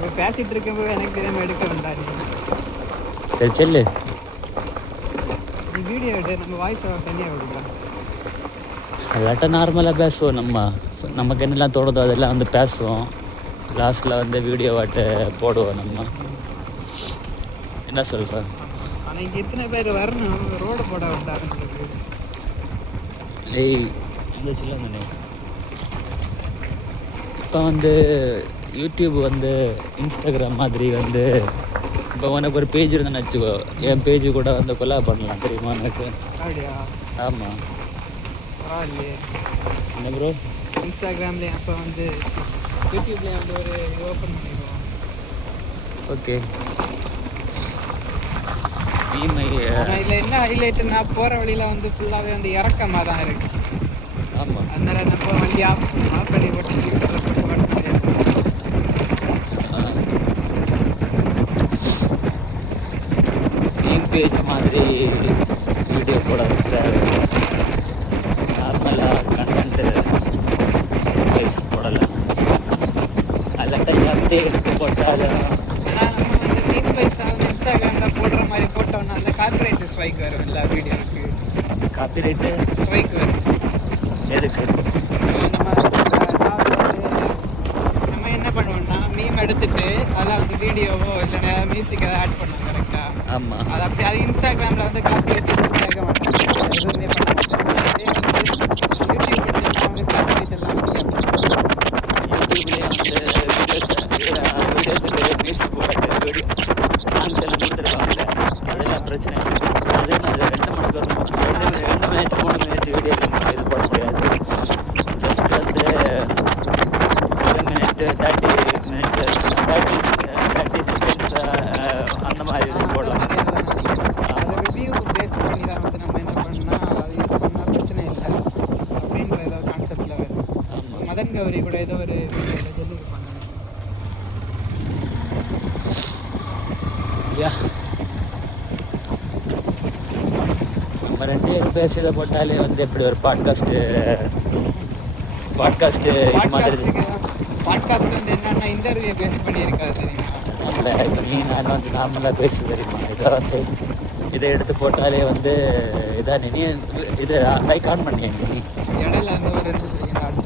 இப்போ பேசிட்டு இருக்கும்போது எனக்கு தெரியாம எடுக்க வேண்டாம். சரி செல்லு. நீ வீடியோ எடு, நம்ம வாய்ஸ் தனியாக விடுங்க. அல்லாட்ட நார்மலாக பேசுவோம். நமக்கு என்னெல்லாம் தோணுதோ அதெல்லாம் வந்து பேசுவோம். லாஸ்ட்டில் வந்து வீடியோ வாட்டு போடுவோம். நம்ம என்ன சொல்கிறேன்? ஆனால் இங்கே இத்தனை பேர் வரணும், ரோடு போட வேண்டாம். ஏய் இந்த சொல்லுங்கண்ணே, இப்போ வந்து யூடியூப் வந்து இன்ஸ்டாகிராம் மாதிரி வந்து இப்போ உனக்கு ஒரு பேஜ் இருந்தேன்னு வச்சுக்கோ, என் பேஜ் கூட வந்து கொலாப் பண்ணலாம், தெரியுமா எனக்கு? அப்படியா? ஆமாம். பரவாயில்லையே. என்ன ப்ரோ? இன்ஸ்டாகிராம்லேயே அப்போ வந்து யூடியூப்லேயே வந்து ஒரு ஓப்பன் பண்ணிடுவோம். ஓகே. இதில் என்ன ஹைலைட்டுன்னா, போகிற வழியில் வந்து ஃபுல்லாகவே வந்து இறக்கமாக தான் இருக்குது. ஆமாம். அதனால் நம்ம வண்டி ஆஃப் பண்ணி போட்டு பேஜ் மாதிரி வீடியோ போட நார்மலாக கண்டென்ட்டு வாய்ஸ் போடலை. அல்லாட்ட அப்படியே எடுத்து போட்டால் இன்ஸ்டாகிராமில் போடுற மாதிரி போட்டோம்னா அந்த காப்பிரைட் ஸ்ட்ரைக் வரும். எல்லா வீடியோவுக்கு காப்பிரைட்டு ஸ்ட்ரைக் வரும். எதுக்கு? நம்ம என்ன பண்ணுவோம்னா, மீம் எடுத்துட்டு அதில் வந்து வீடியோவோ இல்லைன்னா மியூசிக் எதாவது ஆட் பண்ணுவோம். கரெக்டாக? ஆமாம். அது அப்படி அது இன்ஸ்டாகிராமில் வந்து காப்பிரைட் கேட்க மாட்டாங்க. எதுவுமே பிரச்சனை அதே மாதிரி 2 மணிக்கு 2 மினிட் 3 மினிட் வீடியோ இது போட முடியாது. ஜஸ்ட் வந்து 1 மினிட் 30 மினிட் 30 செகண்ட்ஸ் அந்த மாதிரி இது போடலாம். அதை ரிவ்யூ பேஸ் பண்ணி தான் வந்து நம்ம என்ன பண்ணால் அது யூஸ் பண்ணால் பிரச்சனை இல்லை அப்படின்ற ஏதோ கான்செப்டில் வரும். மதன் கௌரி கூட ஏதோ ஒரு வீடியோவில் சொல்லியிருப்பாங்க. நம்ம 2 பேரும் பேசியதை போட்டாலே வந்து எப்படி ஒரு பாட்காஸ்ட்டு பாட்காஸ்ட் வந்து என்னென்னா இன்டர்வியூ பேஸ் பண்ணியிருக்காது, தெரியுமா? நம்மள இப்போ நான் வந்து நார்மலாக பேச தெரியுமா? இதை எடுத்து போட்டாலே வந்து இதான் நீ இதை லைக் ஆன் பண்ணிங்க நீ இடையில அந்த ஒரு 2 செகண்ட் ஆட்.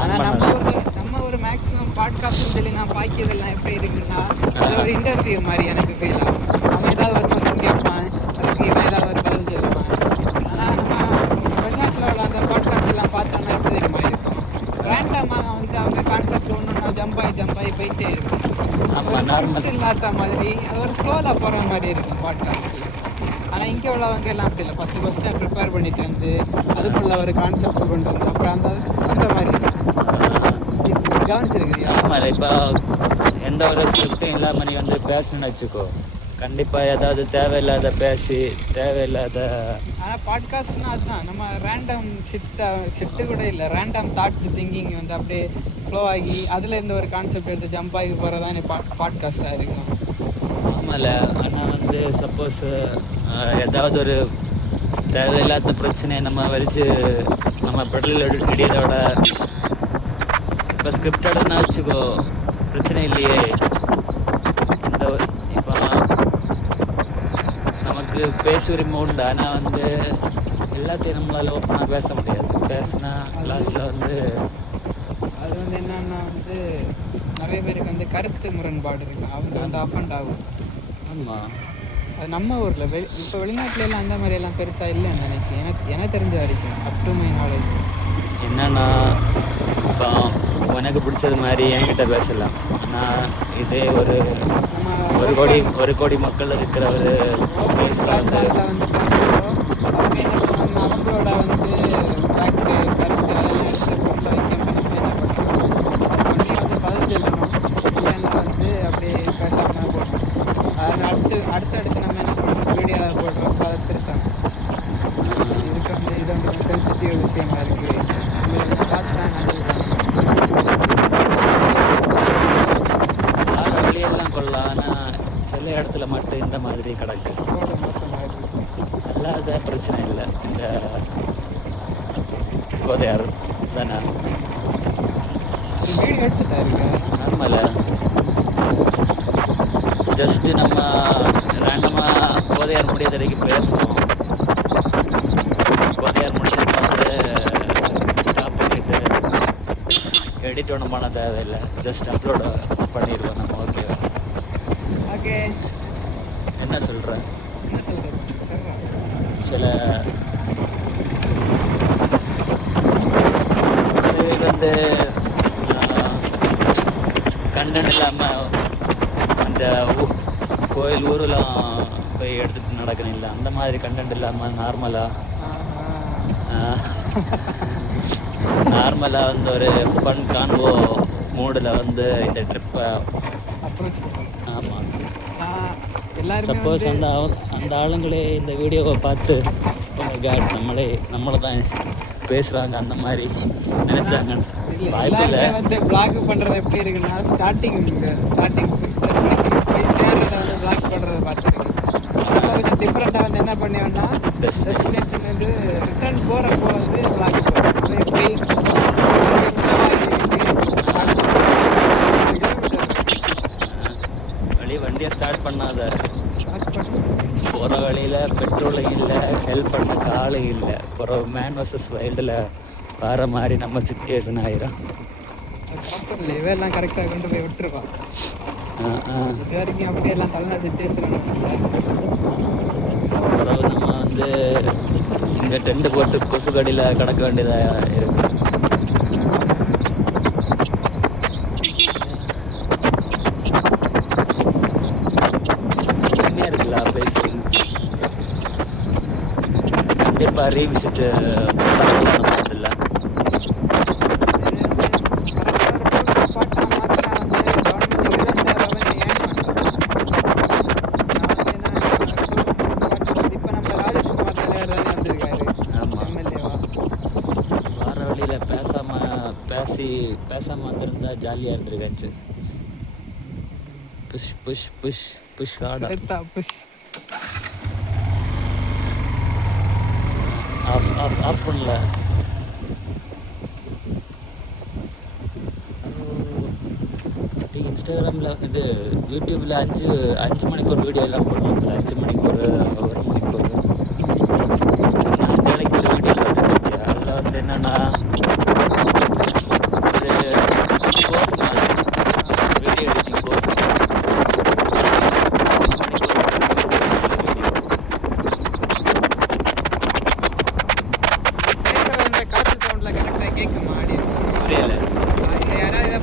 ஆனால் நம்ம ஒரு மேக்ஸிமம் பாட்காஸ்ட்னு சொல்லி நான் பாய்க்கிறதெல்லாம் எப்படி இருக்குன்னா, அது ஒரு இன்டர்வியூ மாதிரி எனக்கு ஃபீல் ஆகும். அவன் ஏதாவது ஒரு கொஸ்டின் கேட்பான், அதுக்கு இவன் ஏதாவது ஒரு பதில் சொல்லுவான். ஆனால் நம்ம வெளிநாட்டில் உள்ள அந்த பாட்காஸ்ட் எல்லாம் பார்த்தோன்னா எப்படி தெரியுமா இருக்கும்? ரேண்டமாக வந்து அவங்க கான்செப்ட் ஒன்றுன்னா ஜம்பாகி போயிட்டே இருக்கும். இல்லாத மாதிரி அது ஒரு ஸ்லோவில் போகிற மாதிரி இருக்கும் பாட்காஸ்ட். ஆனால் இங்கே உள்ளவங்க எல்லாம் அப்படி இல்லை, 10 கொஸ்டின் ப்ரிப்பேர் பண்ணிட்டு வந்து அதுக்குள்ள ஒரு கான்செப்ட் கொண்டு வந்து அப்புறம் அந்த மாதிரி கவனிச்சிருக்குது. ஆமாம். இப்போ எந்த ஒரு ஸ்கிரிப்டும் இல்லாமல் நீ வந்து பேசணும்னு வச்சுக்கோ, கண்டிப்பாக ஏதாவது தேவையில்லாத ஆனால் பாட்காஸ்ட்னா அதுதான், நம்ம ரேண்டம் ஷிஃப்ட்டு கூட இல்லை, ரேண்டம் தாட்ஸ் திங்கிங் வந்து அப்படியே ஃப்ளோ ஆகி அதில் இருந்த ஒரு கான்செப்ட் எடுத்து ஜம்ப் ஆகி போகிறதான் பாட்காஸ்ட்டாக இருக்கும். ஆமாம்ல. ஆனால் வந்து சப்போஸ் ஏதாவது ஒரு தேவையில்லாத பிரச்சனையை நம்ம வலிச்சு நம்ம பெடலில் இடியதோட இப்போ ஸ்கிரிப்டட்னா வச்சுக்கோ பிரச்சனை இல்லையே. இந்த இப்போ நமக்கு பேச்சுரிமை உண்டு, ஆனால் வந்து எல்லாத்தையும் நம்மளால் ஓப்பனாக பேச முடியாது. பேசினா லாஸ்ட்டில் வந்து அது வந்து என்னன்னா வந்து நிறைய பேருக்கு வந்து கருத்து முரண்பாடு இருக்கு, அவங்க வந்து அஃபண்ட் ஆகும். ஆமாம். அது நம்ம ஊரில் இப்போ வெளிநாட்டிலலாம் அந்த மாதிரியெல்லாம் பெருசாக இல்லைன்னு நினைக்கிறேன். எனக்கு தெரிஞ்ச வரைக்கும் அப் டு மை நாலேஜ் என்னன்னா, இப்போ உனக்கு பிடிச்சது மாதிரி என்கிட்ட பேசலாம். ஆனால் இதே ஒரு கோடி மக்கள் இருக்கிற ஒரு வந்து பேசுகிறோம். அவங்க என்ன பண்ணுவாங்க, அவங்களோட வந்து ஃபேக்ட்டு கருத்து அதெல்லாம் எடுத்து பொருளை வைக்காம நம்ம என்ன பண்ணுறோம், பண்ணி வந்து பதில் சொல்லணும். இல்லைன்னா வந்து அப்படியே பேசாமல் போடுறோம். அதனால் அடுத்தடுத்து நம்ம என்ன பண்ணுறோம், வீடியோவில் போடுறோம், அதை திருத்தணும். இதுக்கு வந்து இது வந்து சென்சிட்டிவ் விஷயமா இருக்குது, இதை பார்த்து தான் நல்லது. வழியெல்லாம் கொள்ளலாம், ஆனால் சில இடத்துல மட்டும் இந்த மாதிரி கிடக்கு. மோசமாக இருக்குது. அல்லாத பிரச்சனை இல்லை. இந்த கோதையார் தானே வீடியோ எடுத்துட்டா இருக்கேன். ஜஸ்ட்டு நம்ம ரேண்டமாக கோதையார் முடியாத வரைக்கும் பேசுவோம். கோதையார் முடிஞ்சதுக்கு வந்து ஸ்டாப் பண்ணிவிட்டு எடிட் ஒன்றும் பண்ண தேவையில்லை, ஜஸ்ட் அப்லோட் பண்ணிடுவோம் நம்ம. ஓகேவா? ஓகே. என்ன சொல்கிறேன், என்ன சொல்கிறது? சில பேர் வந்து கண்டென்ட் இல்லாமல் இந்த கோயில் ஊரெலாம் போய் எடுத்துகிட்டு நடக்கணும் இல்லை, அந்த மாதிரி கண்டென்ட் இல்லாமல் நார்மலாக வந்து ஒரு ஃபன் கான்வோ மூடில் வந்து இந்த ட்ரிப்பை அப்ரோச். ஆமாம். எல்லாரும் சப்போஸ் அந்த ஆளுங்களே இந்த வீடியோவை பார்த்து நம்மளை தான் பேசுகிறாங்க அந்த மாதிரி நினச்சாங்க. வாய்ப்பில்லை. வந்து பிளாக் பண்ணுறது எப்படி இருக்குன்னா, ஸ்டார்டிங் டெஸ்டினேஷனுக்கு போய் சேர்றதை வந்து பிளாக் பண்ணுறதை பார்த்துருக்கு. நம்ம கொஞ்சம் டிஃப்ரெண்ட்டாக வந்து என்ன பண்ணுவோம்னா, டெஸ்டினேஷன் வந்து ரிட்டர்ன் போகிறப்போ வந்து பிளாக் பண்ணுறோம். எப்படி வண்டியை ஸ்டார்ட் பண்ணாத, போகிற வழியில் பெட்ரோலும் இல்லை, ஹெல்ப் பண்ண காலும் இல்லை, அப்புறம் மேன் வர்சஸ் வைல்டில் வர மாதிரி நம்ம சிச்சுவேஷன் ஆயிரும். எல்லாம் கரெக்டாக கொண்டு போய் விட்டுருவான். இது வரைக்கும் அப்படியே எல்லாம் தமிழ்நாடு சிச்சுவேஷன். அப்புறம் நம்ம வந்து இங்கே டென்ட் போட்டு கொசு கடியில் கிடக்க வேண்டியதாக இருக்கு. செம்மையாக இருக்குல்ல பிளேஸ். கண்டிப்பாக ரீவிசிட்டு இல்லை. பேசாமல் வந்திருந்தா ஜாலியாக இருந்திருக்காச்சு. புஷ் புஷ் புஷ் புஷ் ஹார்டா புஷ். ஆஃப் பண்ணல. இன்ஸ்டாகிராமில் இது யூடியூப்பில் 5 மணிக்கு ஒரு வீடியோ எல்லாம் போடுவாங்க. 5 மணிக்கு ஒரு மணிக்கு ஒரு நாளைக்கு ஒரு வீடியோ பார்த்துருக்கேன். அதில் வந்து என்னென்னா வீடியோ எடிட்டிங் கோர்ஸ்.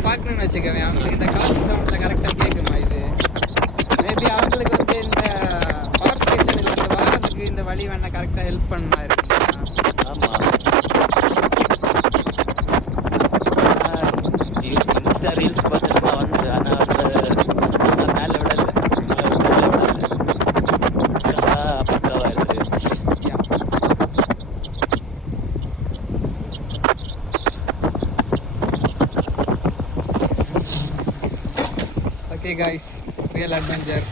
பார்க்கணும்னு வச்சுக்கவேன், அவங்களுக்கு இந்த காசு சவுண்டில் கரெக்டாக கேட்குமா? இது மேபி அவங்களுக்கு வந்து இந்த பவர் ஸ்டேஷனில் இருந்து வாரத்துக்கு இந்த வழி வேணால் கரெக்டாக ஹெல்ப் பண்ணா இருக்கு. ஆமாம், இன்ஸ்டா ரீல்ஸ் பார்த்துட்டு வந்து ஆனால் வந்து மேலே விடலை, பக்காவாக இருக்குது. Okay guys, real adventure.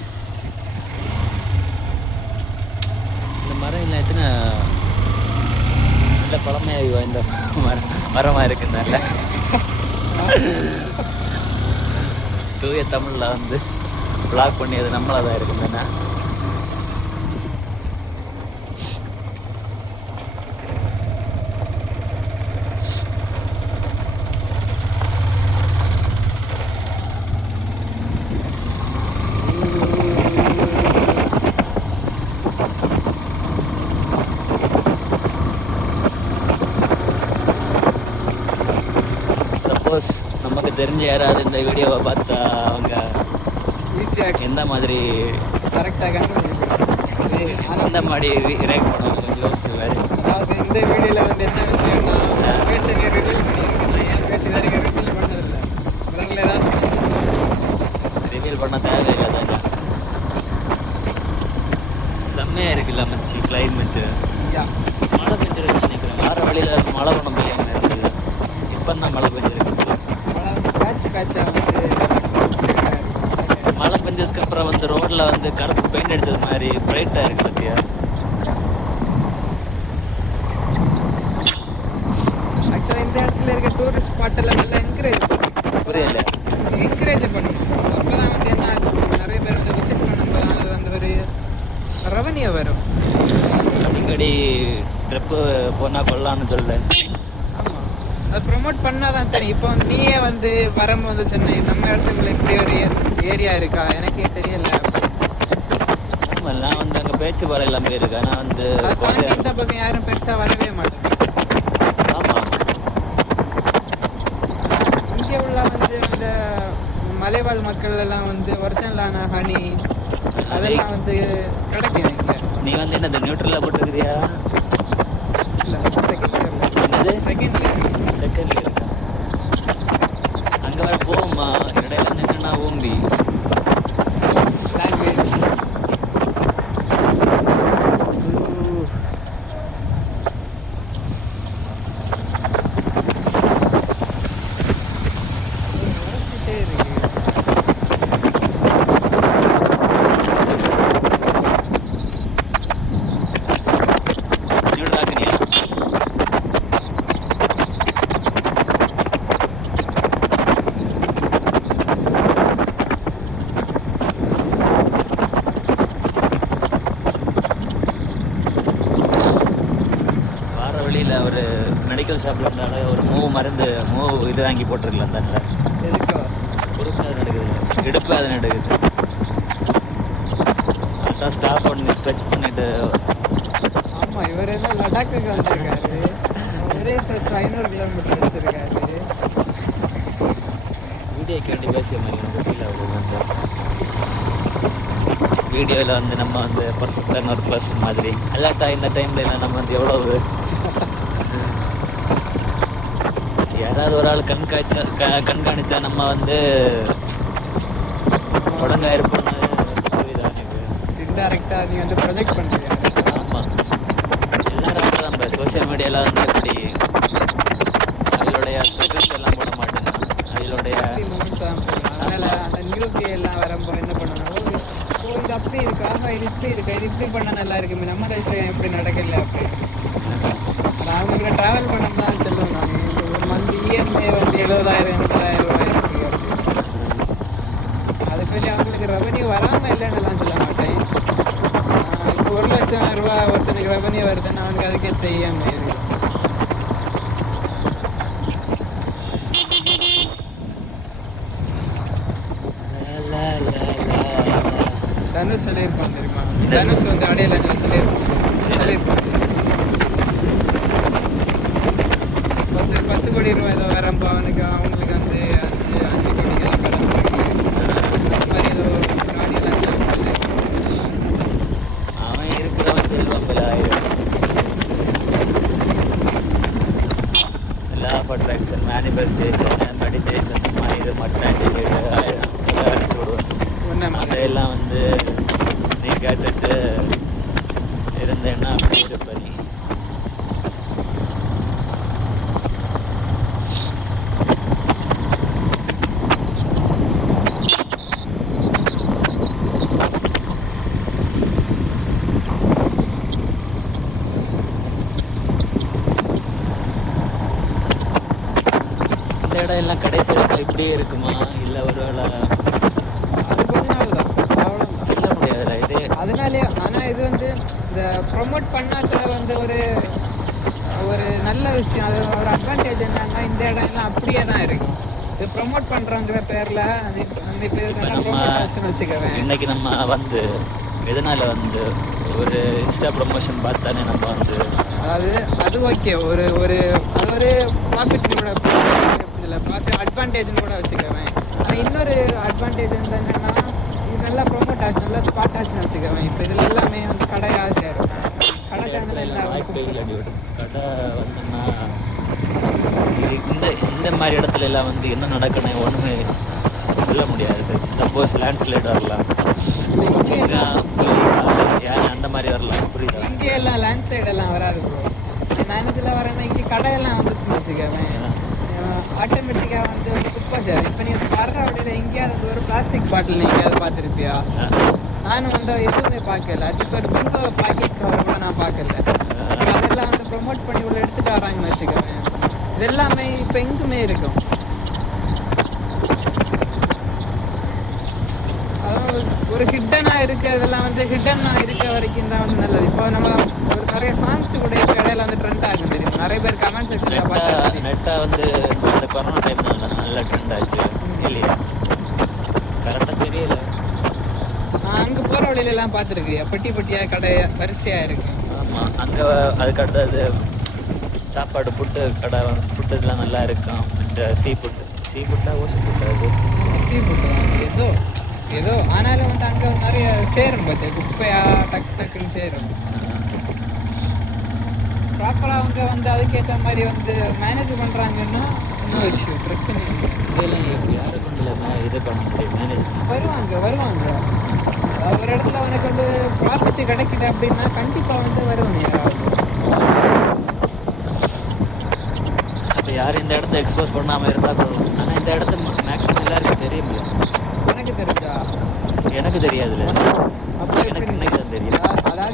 இந்த மரம் இல்லை எத்தனை நல்ல பழமையாகி இந்த மரமாக இருக்குதுல்ல. தூய தமிழில் வந்து பிளாக் பண்ணியது நம்மளாக தான் இருக்குதுண்ணா. சப்போஸ் நமக்கு தெரிஞ்ச யாராவது இந்த வீடியோவை பார்த்தா அவங்க ஈஸியாக எந்த மாதிரி கரெக்டாக அந்த மாதிரி ரேக் பண்ணுவாங்க யோசிச்சு வேறு. அதாவது இந்த வீடியோவில் வந்து என்ன விஷயம்னா, பேச நீ ரிவீல் பண்ணியிருக்கேன். ஏன் பேசி வரைக்கும் ரிவீல் பண்ணதில்லை. உலகில் ஏதாவது ரிவீல் பண்ண தேவையில்லை தானே. செம்மையாக இருக்குல்ல மச்சி கிளைமேட்டு. மழை பெஞ்சிருக்கு நினைக்கிறேன். வார வழியில் மழை பண்ண முடியாமல் இருக்குது. இப்போ தான் மழை பெஞ்சிருக்கு. மழை பெஞ்சதுக்கப்புறம் வந்து ரோட்டில் வந்து கருப்பு பெயிண்ட் அடித்தது மாதிரி பிரைட்டாக இருக்கு பற்றியா. ஆக்சுவலாக இந்த இடத்துல இருக்க டூரிஸ்ட் ஸ்பாட்டெல்லாம் நல்லா என்கரேஜ் புரியல, என்கரேஜ் பண்ணணும். அப்போ தான் வந்து என்ன நிறைய பேர் வந்து விசிட் போனால் கொள்ளலான்னு சொல்ல. ஆமாம், அது ப்ரொமோட் பண்ணாதான் தெரியும். இப்போ வந்து நீயே வந்து வரும்போது சென்னை நம்ம இடத்துக்குள்ள இப்படி ஒரு ஏரியா இருக்கா எனக்கே தெரியல. ஆமாம், நான் வந்து அங்கே பேச்சு வர எல்லாமே இருக்கேன். நான் வந்து அதை தாண்டி இந்த பக்கம் யாரும் பெருசாக வரவே மாட்டேன். ஆமாம், இங்கே உள்ள வந்து இந்த மலைவாழ் மக்கள் எல்லாம் வந்து ஒரிஜினலான ஹனி அதெல்லாம் வந்து கிடைக்கும் இங்கே. நீ வந்து என்னது நியூட்ரலாக போட்டுருக்கிறியா? இல்லை, செகண்ட் இயரில். என்னது செகண்ட் இயர். Second year. அங்கே வர போகுமா இடையில நின்றுனா ஓம்பி லாங்குவேஜ். நியூட்ரலாக்குனியா? வார வழியில் ஒரு மெடிக்கல் ஷாப்பில் இருந்தாலும் ஒரு மூவ் இது வாங்கி போட்டிருக்கலாம் தானே. எதுக்கோ பொறுப்பு அது நடக்குது, இடுப்பு அது நடக்குது. அதான் ஸ்டாப் பண்ணி ஸ்ட்ரெச் பண்ணிட்டு. ஆமாம், இவர் என்ன லடாக்குக்கு வந்திருக்காரு. ஒரே ஸ்ட்ரெச் 500 கிலோமீட்டர் வச்சிருக்காரு. வீடியோக்கு வேண்டி பேசிய மாதிரி எனக்கு ஃபீல் ஆகுது. வந்து வீடியோவில் வந்து நம்ம வந்து பர்ஃபெக்டான ஒரு பர்சன் மாதிரி அல்லாட்டா இந்த டைமில் இல்லை நம்ம வந்து எவ்வளவு யாராவது ஒரு ஆள் கண்காணிச்சா நம்ம வந்து ஒழுங்கா இருப்போம்னு புரியுதா எனக்கு? இன்டைரக்டாக நீ வந்து ப்ரொஜெக்ட் பண்ணுறியா? ஆமாம், எல்லாரும் நம்ம சோஷியல் மீடியாவில் வந்து எப்படி அவளுடைய ஸ்ட்ரகிள்ஸ் எல்லாம் போட மாட்டேங்க. அவளுடைய மூமெண்ட்ஸ் தான் போடணும். அதனால் அந்த நியூஸ் எல்லாம் வரும்போது என்ன பண்ணணும், ஓ இது அப்படி இருக்கா, இது இப்படி இருக்கா, இது இப்படி பண்ணால் நல்லா இருக்குமே, நம்ம லைஃப்பில் எப்படி நடக்கல அப்படி. நான் அவங்களுக்கு ட்ராவல் பண்ணணும் தான் சொல்லுவேன். நான் ஒரு மந்த் இஎம்ஐ வந்து 70,000 80,000 ரூபாய் இருக்குது அப்படி. அதுக்கு வேண்டி அவங்களுக்கு ரெவன்யூ வராமல் இல்லைன்னுலாம் சொல்ல மாட்டேன். இப்போ 1,00,000 ரூபா ஒருத்தனுக்கு ரெவன்யூ வருதுன்னு அவனுக்கு அதுக்கேற்ற இஎம்ஐ இருக்குது. தனுஷ் சொல்லியிருப்பான் தெரியுமா? தனுஷ் வந்து அடையலஞ்சில் சொல்லியிருப்பான் 10 கோடி ரூபா ஏதோ வரப்போ அவங்களுக்கு வந்து 5 கோடிக்கெல்லாம் கடன் வாங்கி அந்த மாதிரி ஏதோ அடையலஞ்சில் அவன் இருக்கிறவன் செல்வம் பல ஆயிரம். Law of attraction, manifestation, meditation, இது மட்டும் ஆயிரம் அடிச்சு விடுவேன். அதையெல்லாம் வந்து நீ கேட்டுட்டு இருந்தேன்னா அப்படி இருப்ப நீ. இந்த இடம் எல்லாம் கடைசி வரைக்கும் இப்படியே இருக்குமா இல்லை ஒருவேளை அது கொஞ்ச நாள் தான், அவ்வளோ சொல்ல முடியாதுல்ல இது. அதனாலே. ஆனால் இது வந்து இந்த ப்ரொமோட் பண்ணாத வந்து ஒரு ஒரு நல்ல விஷயம். அது ஒரு அட்வான்டேஜ் என்னன்னா இந்த இடம் எல்லாம் அப்படியே தான் இருக்கும். இது ப்ரொமோட் பண்ணுறோங்கிற பேரில் ப்ரொமோஷன் வச்சுக்கவேன். இன்னைக்கு நம்ம வந்து எதனால வந்து ஒரு இன்ஸ்டா ப்ரொமோஷன் பார்த்தானே நம்ம வந்து அதாவது அது ஓகே, ஒரு ஒரு அது ஒரு பாசிட்டிவோட இதில் அட்வான்டேஜ்னு கூட வச்சுக்கவேன். ஆனால் இன்னொரு அட்வான்டேஜ் வந்து என்னென்னா இது நல்லா ப்ரொமோட் ஆச்சு, நல்லா ஸ்பாட் ஆச்சுன்னு வச்சுக்கவேன். இப்போ இதில் எல்லாமே வந்து கடையாக சேரும். கடை சேனல் எல்லாம் கடை வந்தோம்னா இந்த மாதிரி இடத்துல எல்லாம் வந்து என்ன நடக்கணும் ஒன்றுமே சொல்ல முடியாது. சப்போஸ் லேண்ட்ஸ்லைட் வரலாம், அந்த மாதிரி வரலாம். புரியுதா? இங்கே எல்லாம் லேண்ட்ஸ்லைட் எல்லாம் வராது ப்ரோ. நான் இதில் வரேன்னா இங்கே கடையெல்லாம் வந்துச்சுன்னு வச்சுக்கவேன். ஆட்டோமேட்டிக்காக வந்து குப்பை சேரும். இப்போ நீ வர்ற வழியில் எங்கேயாவது ஒரு பிளாஸ்டிக் பாட்டில் நீ எங்கேயாவது பார்த்துருப்பியா? நானும் வந்து எதுவுமே பார்க்கல. அட்லீஸ்ட் ஒரு பிங்கோ பாக்கெட் கவர் கூட நான் பார்க்கல. அதெல்லாம் வந்து ப்ரொமோட் பண்ணி உள்ள எடுத்துகிட்டு வராங்கன்னு வச்சுக்கவேன். இது எல்லாமே இப்போ எங்குமே இருக்கும். அதாவது ஒரு ஹிட்டனாக இருக்கிறதெல்லாம் வந்து ஹிட்டனாக இருக்க வரைக்கும் தான் வந்து நல்லது. இப்போ நம்ம ஒரு நிறைய சாங்ஸ் கூட இப்போ இடையில வந்து ட்ரெண்ட் ஆகும் தெரியும். நிறைய பேர் கமெண்ட் செக்ஷனில் பார்த்தா நெட்டாக வந்து அந்த கொரோனா டைமில் நல்லா ட்ரெண்ட் ஆச்சு இல்லையா? கரெக்டாக தெரியல. அங்கே போகிற வழியிலலாம் பார்த்துருக்கு, பெட்டி பெட்டியாக கடை வரிசையாக இருக்குது. ஆமாம், அங்கே அதுக்கு அடுத்தது சாப்பாடு கடை ஃபுட்டு இதெல்லாம் நல்லா இருக்கும். இந்த சீ ஃபுட்டாக ஓசி ஃபுட்டு அது சீ ஃபுட்டு ஏதோ ஆனாலும் வந்து அங்கே நிறைய சேரும் பார்த்து குப்பையாக டக்குன்னு சேரும். ப்ராப்பராக அவங்க வந்து அதுக்கேற்ற மாதிரி வந்து மேனேஜ் பண்ணுறாங்கன்னா இன்னும் விஷயம் பிரச்சனை இல்லை. இதெல்லாம் யாரை கொண்டு இது பண்ண முடியும்? மேனேஜ் வருவாங்க. ஒரு இடத்துல உனக்கு வந்து ப்ராஃபிட் கிடைக்குது அப்படின்னா கண்டிப்பாக வந்து வருவாங்க யாராவது. இப்போ யாரும் இந்த இடத்த எக்ஸ்போஸ் பண்ணாமல் இருந்தால் போதும். ஆனால் இந்த இடத்த மேக்ஸிமம் எல்லாருக்கும் தெரிய முடியும். எனக்கு தெரிஞ்சா எனக்கு தெரியாதுல்ல, அப்போ எனக்கு இன்னைக்கு தான் தெரியும். அதாவது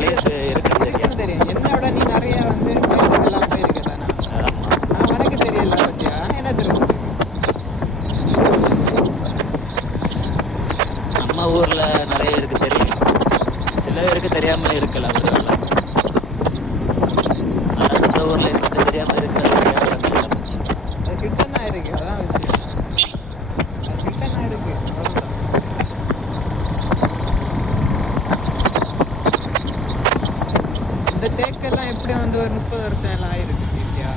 பிளேஸ் இருக்குது தெரியும். என்னோட நீ நிறைய வந்து பிளேஸ் எல்லாம் போயிருக்கேன் தானே. நான் எனக்கு தெரியல பற்றியா, ஆனால் என்ன தெரியும் நம்ம ஊரில் நிறைய இருக்குது தெரியும். சில பேருக்கு தெரியாமல் இருக்கலாம் ஒரு வேளை. ஆனால் சொந்த ஊரில் இருக்கிறது தெரியாமல் இருக்கிறது அது கிட்டனா இருக்குது, அதான் விஷயம். அது கிட்டனா இருக்குது. இந்த தேக்கெல்லாம் எப்படி வந்து ஒரு 30 வருஷம் எல்லாம் ஆயிருக்கு இல்லையா?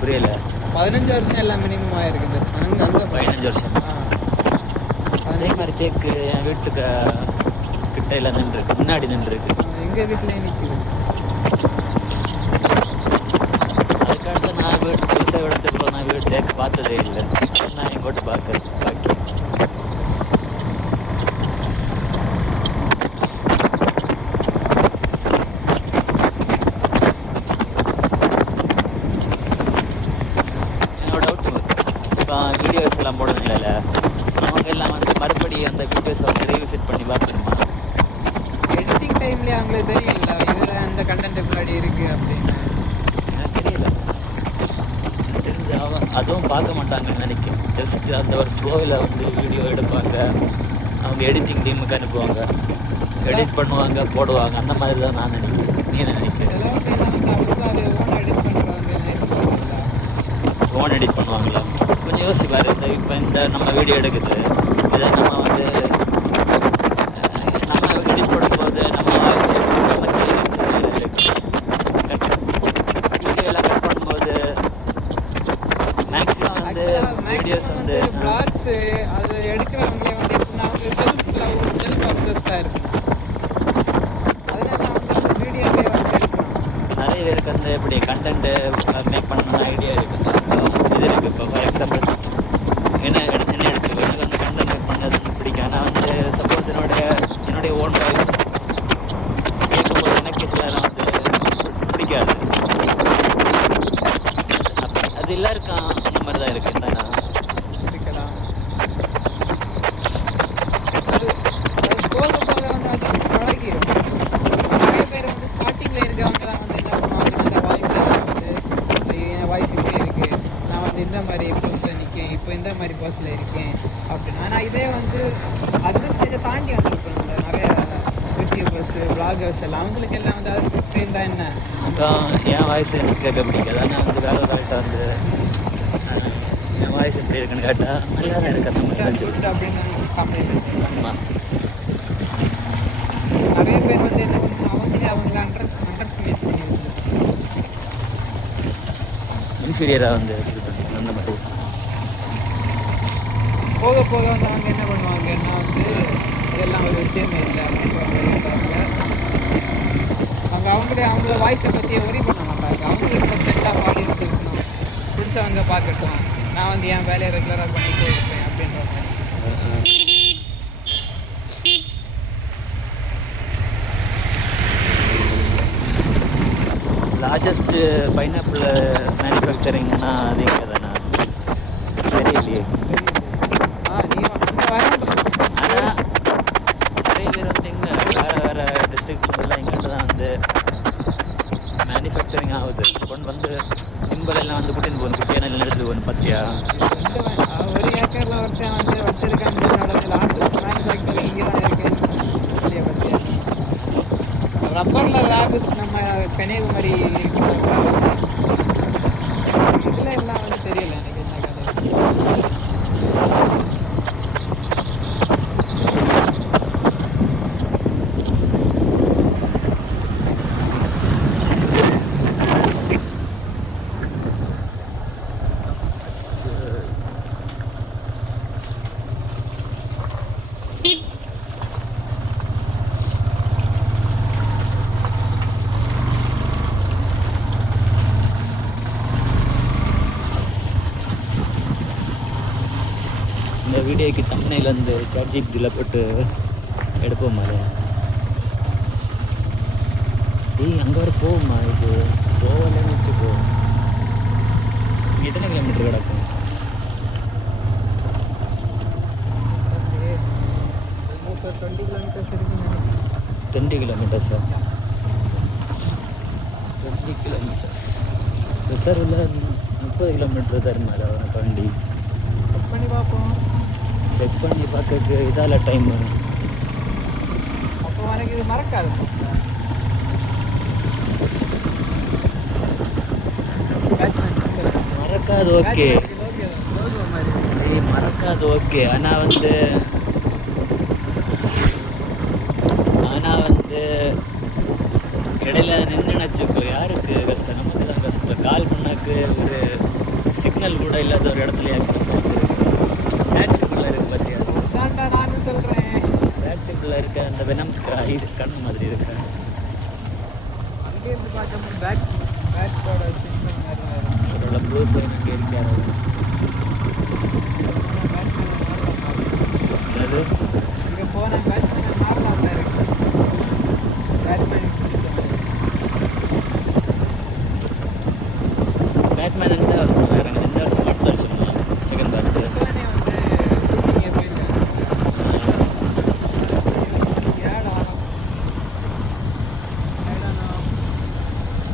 புரியல. 15 வருஷம் எல்லாம் மினிமம் ஆயிருக்கு. இந்த அங்கே 15 வருஷம். அதே மாதிரி தேக்கு என் வீட்டுக்கு கிட்டையில் நின்றுருக்கு, முன்னாடி நின்றுருக்கு. எங்கள் வீட்டிலே நிற்குது. அதுக்கடுத்து நான் வீட்டு புதுசாக இடத்துக்குள்ள நான் வீட்டு தேக்கு பார்த்ததே இல்லை. நான் எங்கோட்டு பார்க்குறேன் பாக்கி. என்னோட டவுட், இப்போ வீடியோஸ் எல்லாம் போடணும்ல, அவங்க எல்லாம் வந்து மறுபடியும் அந்த வீடியோஸை வந்து ரீவிசிட் பண்ணி பார்க்கணுமா? எடிட்டிங் டைம்லேயே அவங்களுக்கு தெரியல இதில் அந்த கண்டென்ட் எப்படி இருக்குது அப்படின்னு. எனக்கு தெரியல. எனக்கு தெரிஞ்சு அதுவும் பார்க்க மாட்டாங்கன்னு நினைக்கிறேன். ஜஸ்ட் அந்த ஒரு ஃப்ளோவில் வந்து வீடியோ எடுப்பாங்க, அவங்க எடிட்டிங் டீமுக்கு அனுப்புவாங்க, எடிட் பண்ணுவாங்க, போடுவாங்க. அந்த மாதிரி தான் நான் நினைக்கிறேன். நீ என்ன நினைக்கிறேன்? ஃபோன் எடிட் பண்ணுவாங்களா? கொஞ்சம் யோசிப்பார். இப்போ இந்த நம்ம வீடியோ எடுக்குது, இதை நம்ம வந்து நம்ம எடிட் பண்ணும்போது நம்ம வீடியோ எல்லாம் கட் பண்ணும்போது மேக்ஸிமம் வந்து வீடியோஸ் வந்து பிளாக்ஸு அது எடுக்கிறவங்களே வந்து எப்படின்னா அவங்க செல்ஃப் அப்சஸ்டாக இருக்கும். அதனால அவங்க அந்த வீடியோவே வந்து எடுக்கணும். நிறைய பேருக்கு வந்து எப்படி கண்டென்ட்டு மேக் பண்ணணும்னு ஐடியா இருக்குது. இது இருக்குது. இப்போ ஃபார் எக்ஸாம்பிள் என்ன எடுத்துக்கோ, எனக்கு அந்த கண்டென்ட் மேக் பண்ணது பிடிக்கும். ஆனால் வந்து சப்போஸ் என்னுடைய ஓன் வாய்ஸ் கேட்கும்போது எனக்கு சிலலாம் வந்து பிடிக்காது. அது எல்லாருக்கும் அந்த மாதிரி தான் இருக்குது. என்னன்னா இருக்கலாம். அது போக போக வந்து அது பழகிடும். நிறைய பேர் வந்து ஸ்டார்டிங்கில் இருக்கவங்க தான் வந்து என்ன பண்ணுவாங்க, இந்த வாய்ஸ் எல்லாம் வந்து என் வாய்ஸ் இப்படி இருக்குது, நான் வந்து இந்த மாதிரி போஸ்ட்டில் நிற்கேன், இப்போ இந்த மாதிரி போஸ்ட்டில் இருக்கேன் அப்படின்னு. ஆனால் இதே வந்து அந்த ஸ்டேஜை தாண்டி வந்துருக்கோம். இந்த நிறைய யூடியூபர்ஸு பிளாகர்ஸ் எல்லாம் அவங்களுக்கு எல்லாம் வந்து அது இருந்தால் என்ன அப்புறம் என் வாய்ஸ் எனக்கு கேட்க பிடிக்காது. ஆனால் வந்து வேலை கரெக்டாக வந்து என் வாய்ஸ் எப்படி இருக்குன்னு கேட்டால் நல்லா தான் இருக்குது. அந்த மாதிரி தான் சொல்லிட்டு அப்படின்னு கம்ப்ளைண்ட். ஆமாம். நிறைய பேர் வந்து என்ன பண்ணுவாங்க, அவங்கள அண்டர் ஸ்மேட் பண்ணி இன்சீரியராக வந்து இது பண்ணி அந்த மாதிரி போக போக வந்து அவங்க என்ன பண்ணுவாங்கன்னா வந்து இதெல்லாம் ஒரு விஷயமே இல்லை அப்படின்னு அவங்கள வாய்ஸை பற்றி ஒரி பண்ண மாட்டாங்க. அவங்களுக்கு ஒரு செட் ஆஃப் ஆடியன்ஸ் இருக்கணும், பிடிச்சவங்க பார்க்கட்டும், நான் வந்து என் வேலையை ரெகுலராக பண்ணிகிட்டே இருப்பேன் அப்படின்ற மாதிரி. லார்ஜஸ்ட் பைனாப்பிள் மேனுஃபேக்சரிங்னா அது எங்கே தானே தெரியலையே. ஆனால் நிறைய பேர் வந்து இங்கே வேறு டிஸ்ட்ரிக்ட்லாம் இங்கிட்ட தான் வந்து மேனுஃபேக்சரிங் ஆகுது. கொண்டு வந்து சிம்பிளெல்லாம் வந்து கூட்டின்னு போகணும், குட்டியான எடுத்துகிட்டு போகணும். பார்த்தியா, ஒரு ஏக்கரில் ஒருத்தன் வந்து வச்சிருக்காங்க, ஆர்டிஸ்ட் மேனுஃபேக்சரிங் இங்கே தான் கேபஸ் நம்ம கன்னியாகுமரி இதில் எல்லாம் வந்து தெரியல எனக்கு என்ன கதை. இந்த வீடியோக்கு தம்ப்நெயில் வந்து சாட்ஜிபிடியில் போட்டு எடுப்போம் அதை. அங்கே வரை போகுமா? இது போகலன்னு வச்சுக்கோ. எத்தனை கிலோமீட்டர் கிடக்கும்? ஆல்மோஸ்ட் 20 கிலோமீட்டர்ஸ் இருக்குன்னு 20 கிலோமீட்டர்ஸா? 20 கிலோமீட்டர்ஸ் ரிசர்வில் 30 கிலோமீட்டர் தருமாடா உனக்கு வண்டி. செக் பண்ணி பார்ப்போம். செக் பண்ணி பார்க்க இதால் டைம் வரும். அப்போ எனக்கு இது மறக்காது. மறக்காது ஓகே, மறக்காது ஓகே. ஆனால் வந்து இடையில நின்று நினச்சிக்கோ. யாருக்கு கஷ்டம்? நமக்கு தான் கஷ்டம். கால் பண்ணாக்கு ஒரு சிக்னல் கூட இல்லாத ஒரு இடத்துல பேட் சிம்பிளாக இருக்குது பார்த்தியா? அதான்டா நானும் சொல்கிறேன். பேட் சிம்பிளாக இருக்க அந்த வெனம் இது கண்ணு மாதிரி இருக்கு. அங்கேருந்து பார்த்தோம்னா பேட்டோட சிக்னல் மாதிரி வரும். அவரோட ப்ளூ சைன் இங்கே இருக்காரு. அது இங்கே போனால் பேட்ஸ்மேன் நார்மலாக இருக்கு. பேட்மேன் இந்த வருஷம் இறங்குது. இந்த வருஷம் அடுத்த வருஷம் செகண்ட் பார்ட்.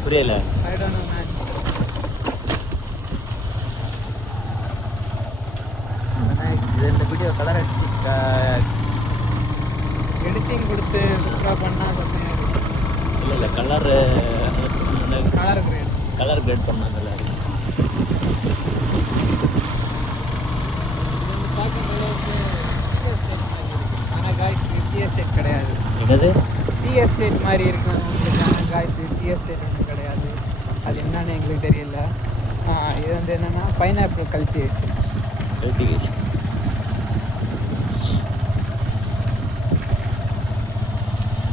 புரியல. இந்த வீடியோ கலர் எடிட்டிங் கொடுத்து சூப்பராக பண்ணால் இல்லை கலர் கலர் கிரேட் பண்ணால் நல்லா இருக்கு. ஆனால் காய்ஸ் டிஎஸ் செட் கிடையாது. என்னது டிஎஸ் செட் மாதிரி இருக்கும் காய்ஸ். டிஎஸ் செட் ஒன்றும் கிடையாது. அது என்னன்னு எங்களுக்கு தெரியல. இது வந்து என்னென்னா பைனாப்பிள் கல்டிவேஷன்.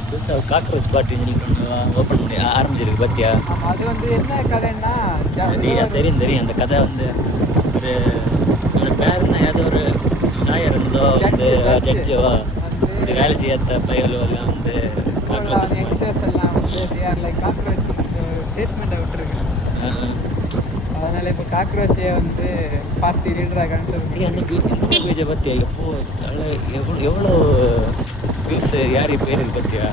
புதுசாக காக்ரோச் பார்ட்டி ஓப்பன் பண்ணி ஆரம்பிச்சிருக்கு பார்த்தியா? அது வந்து என்ன கதைன்னா தெரியும். அந்த கதை வந்து ஒரு பேருன்னா ஏதோ ஒரு லாயர் இருந்தோ வந்து ஜட்ஜவா இந்த வேலை செய்யாத பையலோ எல்லாம் வந்து யங்ஸ்டர்ஸ் எல்லாம் வந்து காக்ரோச் ஸ்டேட்மெண்ட்டை விட்டுருக்காங்க. அதனால் இப்போ காக்ரோச்சே வந்து பார்ட்டி லீடராக காமிச்சிருக்கு. அன்னைக்கு இன்ஸ்டா பேஜை பார்த்தியா? எவ்வளோ வியூஸ் யார் பேருக்கு பார்த்தியா?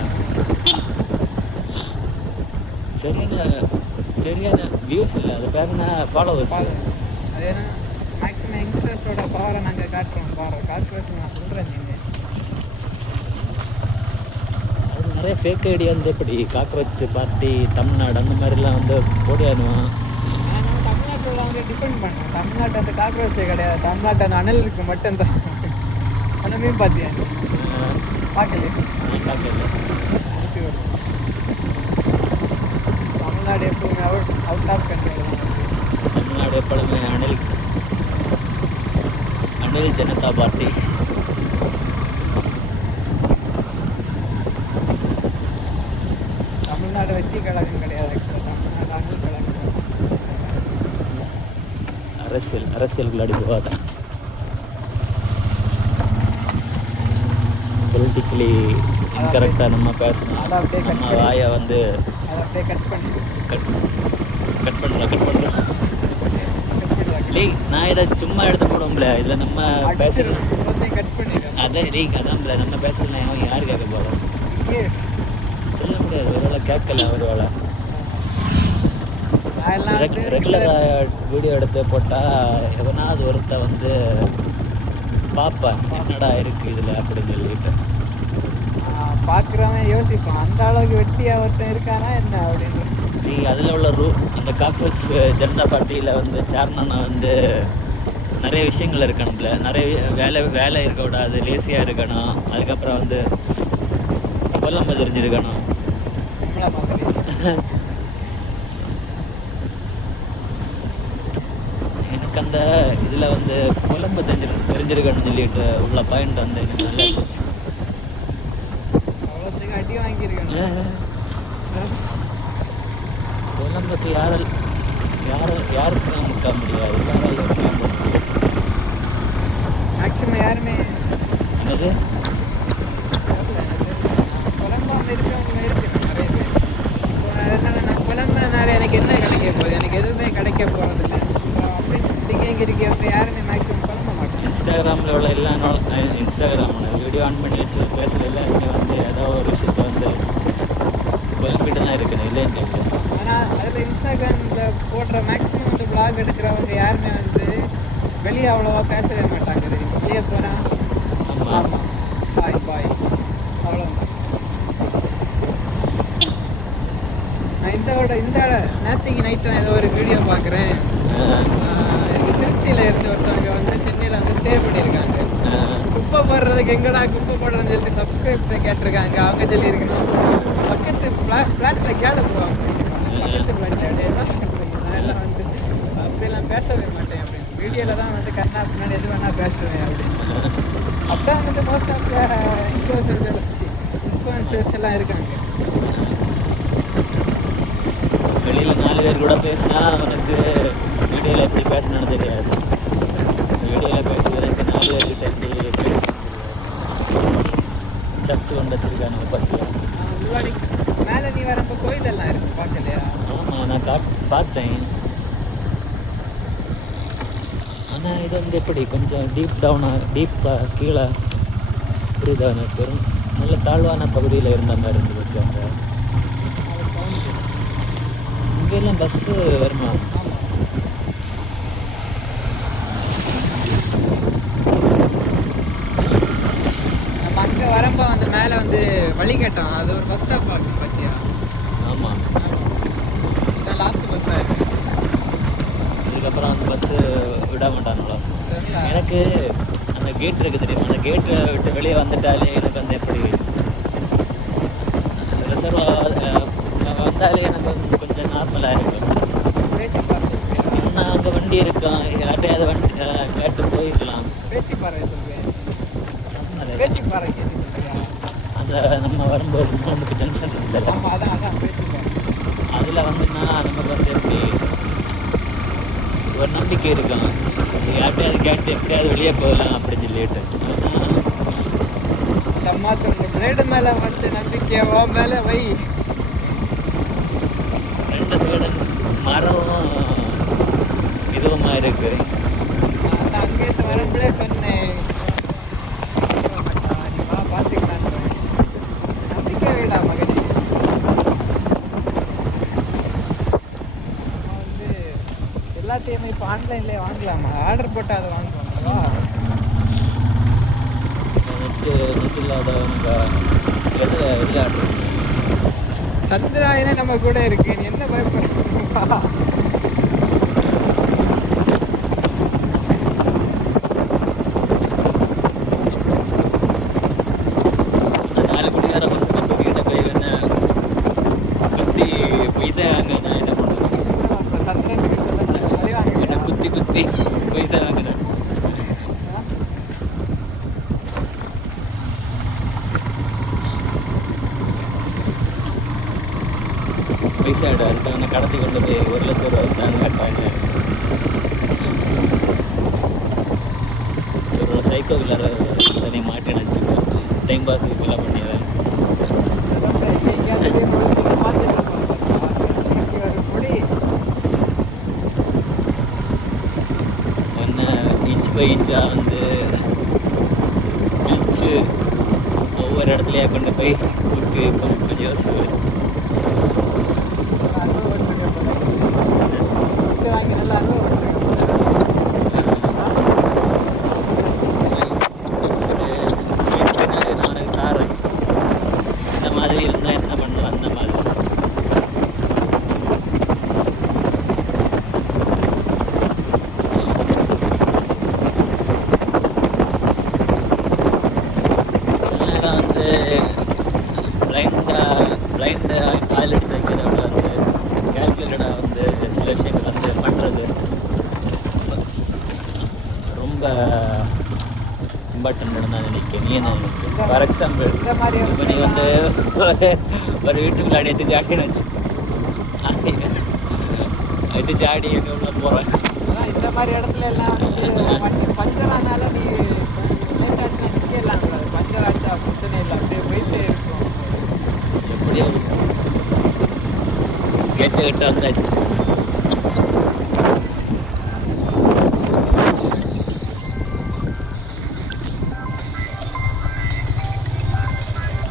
சரியான வியூஸ் இல்லை, அது பேருனா ஃபாலோவர்ஸ். அது ஏன்னா மேக்ஸிமம் யங்ஸ்டர்ஸோட பவரை நாங்கள் காட்டுறோம். காக்ரோச் நான் சொல்கிறேன். நீங்கள் அது நிறைய ஃபேக் ஐடியா வந்து எப்படி காக்ரோச் பார்ட்டி தமிழ்நாடு அந்த மாதிரிலாம் வந்து போடுவானுவான். நான் தமிழ்நாட்டில் வந்து டிபெண்ட் பண்ணேன். தமிழ்நாட்டு அந்த காக்ரோச்சே கிடையாது. தமிழ்நாட்டு அந்த அனலுக்கு மட்டும்தான். அந்த மீன் பார்த்தியா? பார்க்கல. தமிழ்நாடு எப்பவுமே அவுட் ஆஃப் கண்ட்ரோல். தமிழ்நாடு எப்பொழுதுமே அனில் ஜனதா பார்ட்டி. தமிழ்நாடு வெற்றி கழகம் கிடையாது. தமிழ்நாடு அனில் கழகம். அரசியல் விளையாடி போகாத. பொலிட்டிக்கலி இன்கரெக்டாக நம்ம பேசணும். நம்ம வாயை வந்து கட் பண்ணுறோம். இல்லை நான் இதை சும்மா எடுத்து போடுவோம்ல. இதில் நம்ம பேசுகிறோம். அதான் அதான்ல நம்ம பேசுகிறதுல யார் கேட்க போகிறோம்? சொல்ல முடியாது. ஒருவேளை கேட்கல. ஒருவேளை ரெகுலராக வீடியோ எடுத்து போட்டால் எவனாவது ஒருத்த வந்து பார்ப்பேன் என்னடா இருக்குது இதில் அப்படின்னு சொல்லிட்டு பார்க்குறவன் யோசிப்பான் அந்த அளவுக்கு வெட்டியாக ஒருத்தன் இருக்கானா என்ன அப்படின்னு. நீ அதில் உள்ள அந்த காக்ரோச் ஜனதா பார்ட்டியில் வந்து சேர்மனா வந்து நிறைய விஷயங்கள் இருக்கணும்ல, நிறைய வேலை இருக்கக்கூடாது, லேசியாக இருக்கணும், அதுக்கப்புறம் வந்து கொல்லம்ப தெரிஞ்சிருக்கணும். எனக்கு அந்த இதில் வந்து கொல்லம்ப தெரிஞ்சிருக்கணும்னு சொல்லிட்டு உள்ள பாயிண்ட் வந்து எனக்கு நல்லா இருந்துச்சு. அவ்வளோத்துக்கு அடி வாங்கியிருக்கேன். கொல்லம்பத்து யாருக்கு முட்ட முடியாது, மேக்ஸிமம் யாருமே என்னது குழம்பாம இருக்கவங்க இருக்கு நிறைய பேர். அதனால நான் குழம்புனால எனக்கு என்ன கிடைக்க போகுது, எனக்கு எதுவுமே கிடைக்க போகிறதில்ல அப்படின்னு திங்க இருக்கவங்க யாருமே மேக்ஸிமம் குழம்ப மாட்டேன். இன்ஸ்டாகிராமில் உள்ள எல்லா இன்ஸ்டாகிராமில் வீடியோ ஆன் பண்ணி வச்சு பேசுகிற எல்லாருமே வந்து ஏதோ ஒரு விஷயத்த வந்து குழம்பிட்டு தான் இருக்கணும் இல்லைன்னு சொல்லுவேன். ஆனால் அதில் இன்ஸ்டாகிராமில் போடுற மேக்ஸிமம் வந்து பிளாக் எடுக்கிறவங்க யாருமே வந்து வெளியே அவ்வளோவா பேசவே மாட்டாங்க. தெரியும், வெளியே போனால் ஆமாம் பாய் அவ்வளோதான். நான் இந்த நேற்றுக்கு நைட்டு நான் ஏதோ ஒரு வீடியோ பார்க்குறேன். எனக்கு திருச்சியில் இருந்து ஒருத்தவங்க வந்து சென்னையில் வந்து ஸ்டே பண்ணியிருக்காங்க. குப்பை போடுறதுக்கு எங்கடா குப்பை போடுறேன்னு சொல்லிட்டு சப்ஸ்கிரைப் கேட்டிருக்காங்க. அவங்க சொல்லியிருக்கணும் பக்கத்து ஃப்ளாட்டில் கேளு போவாங்க, பக்கத்து ஃப்ளாட்டில் என்ன சொல்கிறீங்க, நான் எல்லாம் வந்து அப்படியெல்லாம் பேசவே மாட்டேன் அப்படின்னு. வீடியோவில் தான் வந்து கண்ணா பின்னாடி எது வேணால் பேசுவேன் அப்படின்னு. அப்போ வந்து மோஸ்ட் ஆஃப் இன்ஃப்ளூயன்சர்ஸ் எல்லாம் இருக்காங்க. வெளியில் 4 பேர் கூட பேசினா அவனுக்கு வீடியோவில் எப்படி பேசணும்னு தெரியாது. வீடியோவில் பேசுகிறதுக்கு 4 பேர்கிட்ட எப்படி சர்ச்சு கொண்டு வச்சிருக்காங்க பார்த்தியா. முன்னாடி மேலே நீ வரப்போ கோயிலெல்லாம் இருக்கு பார்க்கலையா? ஆமாம், நான் பார்த்தேன். ஆனால் இது வந்து எப்படி கொஞ்சம் டீப்பாக கீழே புரியுதா, எனக்கு நல்ல தாழ்வான பகுதியில் இருந்த மாதிரி இருந்தது. அந்த இங்கெல்லாம் பஸ்ஸு வருமா? நம்ம அங்கே வரப்போ அந்த மேலே வந்து வழி கேட்டோம். அது ஒரு பஸ் ஸ்டாப் ஆகுது பார்த்தியா? ஆமாம், இதான் லாஸ்ட் பஸ்ஸாக இருக்குது. அதுக்கப்புறம் அந்த பஸ்ஸு விட மாட்டாங்களோ. எனக்கு அந்த கேட் இருக்குது தெரியுமா, அந்த கேட்டை விட்டு வெளியே வந்துட்டாலே எனக்கு வந்து எப்படி ரிசர்வ் வந்தாலே எனக்கு வந்து கொஞ்சம் நார்மலாக இருக்கும். நான் அங்கே வண்டி இருக்கான், யார்ட்டையாவது வண்டி கேட்டு போயிருக்கலாம். அந்த நம்ம வரும்போது நமக்கு ஜங்ஷன் இருந்தது, அதில் வந்துன்னா நமக்கு வந்து எப்படி ஒரு நம்பிக்கை இருக்கும், யார்ட்டையாவது கேட்டு எப்படியாவது வெளியே போகலாம் அப்படின்னு சொல்லிட்டு. பிளேடு மேலே வச்ச நம்பிக்கையவோ மேலே வை. 2 சைடு மரமும் இதுவுமா இருக்கு. அங்கேருந்து வரப்பே சொன்னேன் பார்த்துக்கலாம், நம்பிக்கை வேடா மகனே. நம்ம வந்து எல்லாத்தையுமே இப்போ ஆன்லைன்லேயே வாங்கலாமா? ஆர்டர் போட்டால் அதை வாங்குவாங்களா? நெட் இல்லாதவங்க எதில் ஆர்டர்? சந்திராயனே நம்ம கூட இருக்கு, நீ என்ன பயப்படுறா? பைசா வாங்க நான் என்ன பண்ணுவேன், என்ன குத்தி பைசா வாங்கினேன். பைசா அவனை கடத்தி கொண்டு போய் 1 லட்சம் ரூபா தான் காட்டாங்க. ஒரு சைக்கோ கிளர் தனி மாட்டி நினச்சிப்பேன், டைம் பாஸுக்கு கொலை பண்ணிடுவேன். இன்ச் பை இன்ச்சாக வந்து கிழிச்சு ஒவ்வொரு இடத்துலையா கொண்டு போய் கொடுத்து கொஞ்சம் யோசிச்சுவேன். இம்பார்ட்டன்ட் தான் நினைக்கிறேன். நீ என்ன நினைக்கிறேன்? ஃபார் எக்ஸாம்பிள் இந்த மாதிரி இப்போ நீ வந்து ஒரு வீட்டுக்குள்ளாடி எடுத்து ஜாடின்னு வச்சு எடுத்து ஜாடி எங்கே உள்ள போகிறேன். அதான் இந்த மாதிரி இடத்துல எல்லாம் வந்து பஞ்சரானால நீ நிற்கலாம் கூடாது. பஞ்சராச்சா பிரச்சனை இல்லை, அப்படியே போயிட்டே இருக்கும். எப்படியோ கேட்டு கிட்ட வந்தாச்சு.